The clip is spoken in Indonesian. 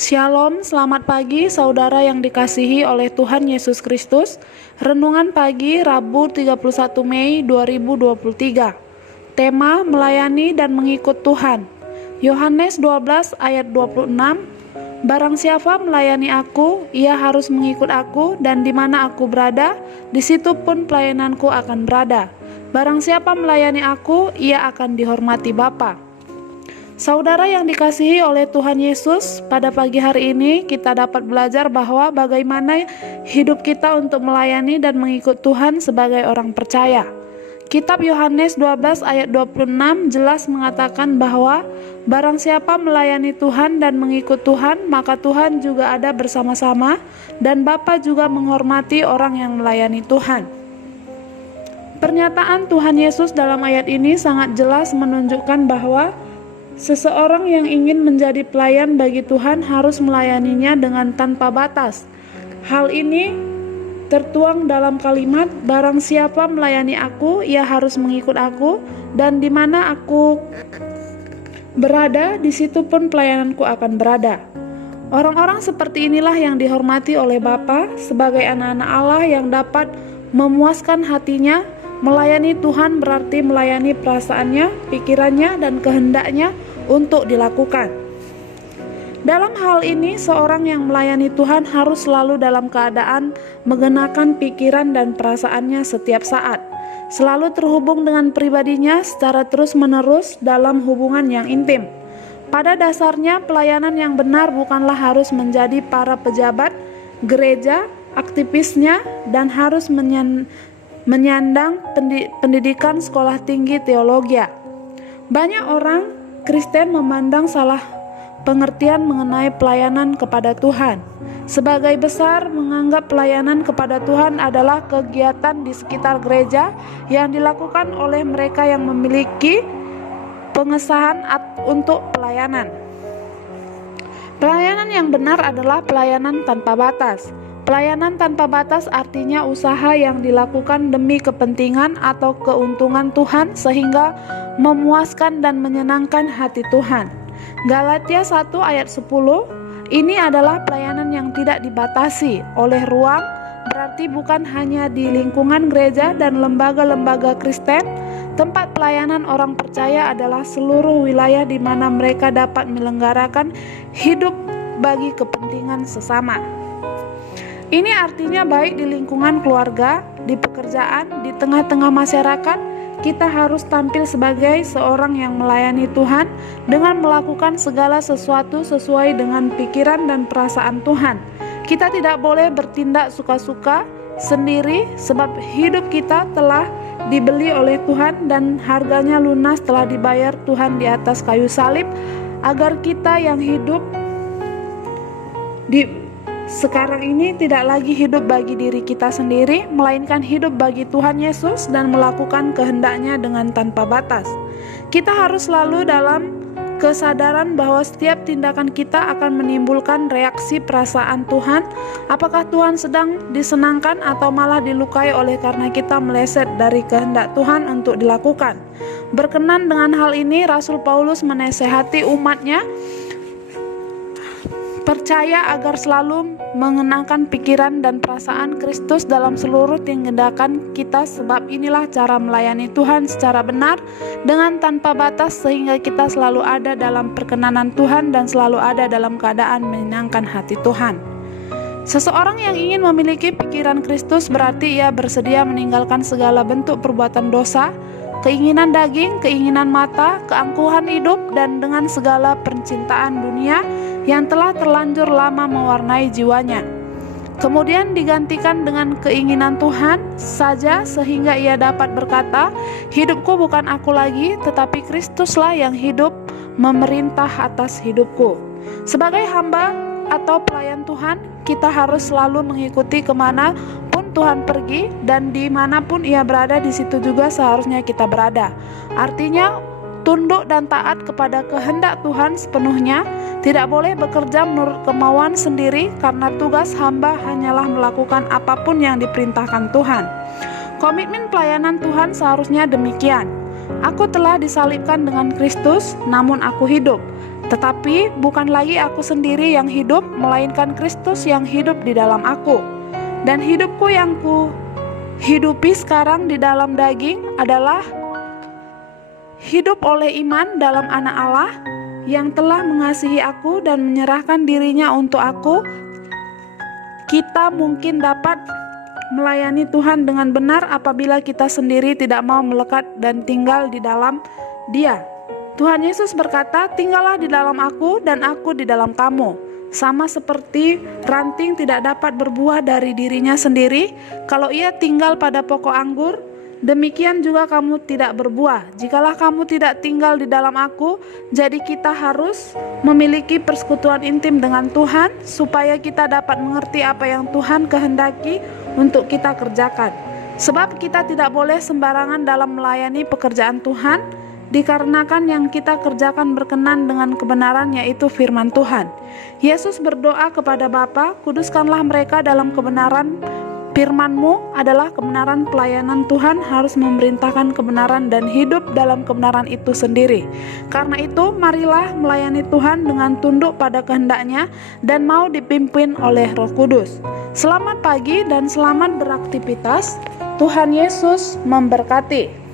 Shalom, selamat pagi saudara yang dikasihi oleh Tuhan Yesus Kristus. Renungan pagi Rabu 31 Mei 2023. Tema melayani dan mengikut Tuhan. Yohanes 12 ayat 26. Barang siapa melayani aku, ia harus mengikut aku, dan di mana aku berada, di situ pun pelayananku akan berada. Barang siapa melayani aku, ia akan dihormati Bapa. Saudara yang dikasihi oleh Tuhan Yesus, pada pagi hari ini kita dapat belajar bahwa bagaimana hidup kita untuk melayani dan mengikut Tuhan sebagai orang percaya. Kitab Yohanes 12 ayat 26 jelas mengatakan bahwa barang siapa melayani Tuhan dan mengikut Tuhan, maka Tuhan juga ada bersama-sama, dan Bapa juga menghormati orang yang melayani Tuhan. Pernyataan Tuhan Yesus dalam ayat ini sangat jelas menunjukkan bahwa seseorang yang ingin menjadi pelayan bagi Tuhan harus melayaninya dengan tanpa batas. Hal ini tertuang dalam kalimat, barang siapa melayani aku, ia harus mengikut aku, dan di mana aku berada, di situ pun pelayananku akan berada. Orang-orang seperti inilah yang dihormati oleh Bapa sebagai anak-anak Allah yang dapat memuaskan hatinya. Melayani Tuhan berarti melayani perasaannya, pikirannya, dan kehendaknya untuk dilakukan. Dalam hal ini, seorang yang melayani Tuhan harus selalu dalam keadaan mengenakan pikiran dan perasaannya setiap saat, selalu terhubung dengan pribadinya secara terus-menerus dalam hubungan yang intim. Pada dasarnya, pelayanan yang benar bukanlah harus menjadi para pejabat gereja, aktivisnya, dan harus menyandang pendidikan sekolah tinggi teologi. Banyak orang Kristen memandang salah pengertian mengenai pelayanan kepada Tuhan. Sebagai besar menganggap pelayanan kepada Tuhan adalah kegiatan di sekitar gereja yang dilakukan oleh mereka yang memiliki pengesahan untuk pelayanan. Pelayanan yang benar adalah pelayanan tanpa batas. Pelayanan tanpa batas artinya usaha yang dilakukan demi kepentingan atau keuntungan Tuhan sehingga memuaskan dan menyenangkan hati Tuhan. Galatia 1 ayat 10, ini adalah pelayanan yang tidak dibatasi oleh ruang, berarti bukan hanya di lingkungan gereja dan lembaga-lembaga Kristen. Tempat pelayanan orang percaya adalah seluruh wilayah di mana mereka dapat menyelenggarakan hidup bagi kepentingan sesama. Ini artinya baik di lingkungan keluarga, di pekerjaan, di tengah-tengah masyarakat, kita harus tampil sebagai seorang yang melayani Tuhan dengan melakukan segala sesuatu sesuai dengan pikiran dan perasaan Tuhan. Kita tidak boleh bertindak suka-suka sendiri sebab hidup kita telah dibeli oleh Tuhan dan harganya lunas telah dibayar Tuhan di atas kayu salib agar kita yang hidup sekarang ini tidak lagi hidup bagi diri kita sendiri, melainkan hidup bagi Tuhan Yesus dan melakukan kehendaknya dengan tanpa batas. Kita harus selalu dalam kesadaran bahwa setiap tindakan kita akan menimbulkan reaksi perasaan Tuhan. Apakah Tuhan sedang disenangkan atau malah dilukai oleh karena kita meleset dari kehendak Tuhan untuk dilakukan. Berkenan dengan hal ini, Rasul Paulus menasehati umatnya percaya agar selalu mengenakan pikiran dan perasaan Kristus dalam seluruh tindakan kita, sebab inilah cara melayani Tuhan secara benar dengan tanpa batas sehingga kita selalu ada dalam perkenanan Tuhan dan selalu ada dalam keadaan menyenangkan hati Tuhan. Seseorang yang ingin memiliki pikiran Kristus berarti ia bersedia meninggalkan segala bentuk perbuatan dosa, keinginan daging, keinginan mata, keangkuhan hidup, dan dengan segala percintaan dunia yang telah terlanjur lama mewarnai jiwanya. Kemudian digantikan dengan keinginan Tuhan saja sehingga ia dapat berkata, hidupku bukan aku lagi, tetapi Kristuslah yang hidup memerintah atas hidupku. Sebagai hamba atau pelayan Tuhan, kita harus selalu mengikuti kemana pun Tuhan pergi, dan dimanapun ia berada, di situ juga seharusnya kita berada. Artinya tunduk dan taat kepada kehendak Tuhan sepenuhnya, tidak boleh bekerja menurut kemauan sendiri karena tugas hamba hanyalah melakukan apapun yang diperintahkan Tuhan. Komitmen pelayanan Tuhan seharusnya demikian. Aku telah disalibkan dengan Kristus, namun aku hidup. Tetapi bukan lagi aku sendiri yang hidup, melainkan Kristus yang hidup di dalam aku. Dan hidupku yang ku hidupi sekarang di dalam daging adalah hidup oleh iman dalam Anak Allah yang telah mengasihi aku dan menyerahkan dirinya untuk aku. Kita mungkin dapat melayani Tuhan dengan benar apabila kita sendiri tidak mau melekat dan tinggal di dalam Dia. Tuhan Yesus berkata, "Tinggallah di dalam aku dan aku di dalam kamu." Sama seperti ranting tidak dapat berbuah dari dirinya sendiri kalau ia tinggal pada pokok anggur, demikian juga kamu tidak berbuah jikalau kamu tidak tinggal di dalam aku. Jadi kita harus memiliki persekutuan intim dengan Tuhan supaya kita dapat mengerti apa yang Tuhan kehendaki untuk kita kerjakan. Sebab kita tidak boleh sembarangan dalam melayani pekerjaan Tuhan, dikarenakan yang kita kerjakan berkenan dengan kebenaran, yaitu firman Tuhan. Yesus berdoa kepada Bapa, "Kuduskanlah mereka dalam kebenaran. Firman-Mu adalah kebenaran." Pelayanan Tuhan harus memerintahkan kebenaran dan hidup dalam kebenaran itu sendiri. Karena itu, marilah melayani Tuhan dengan tunduk pada kehendak-Nya dan mau dipimpin oleh Roh Kudus. Selamat pagi dan selamat beraktivitas. Tuhan Yesus memberkati.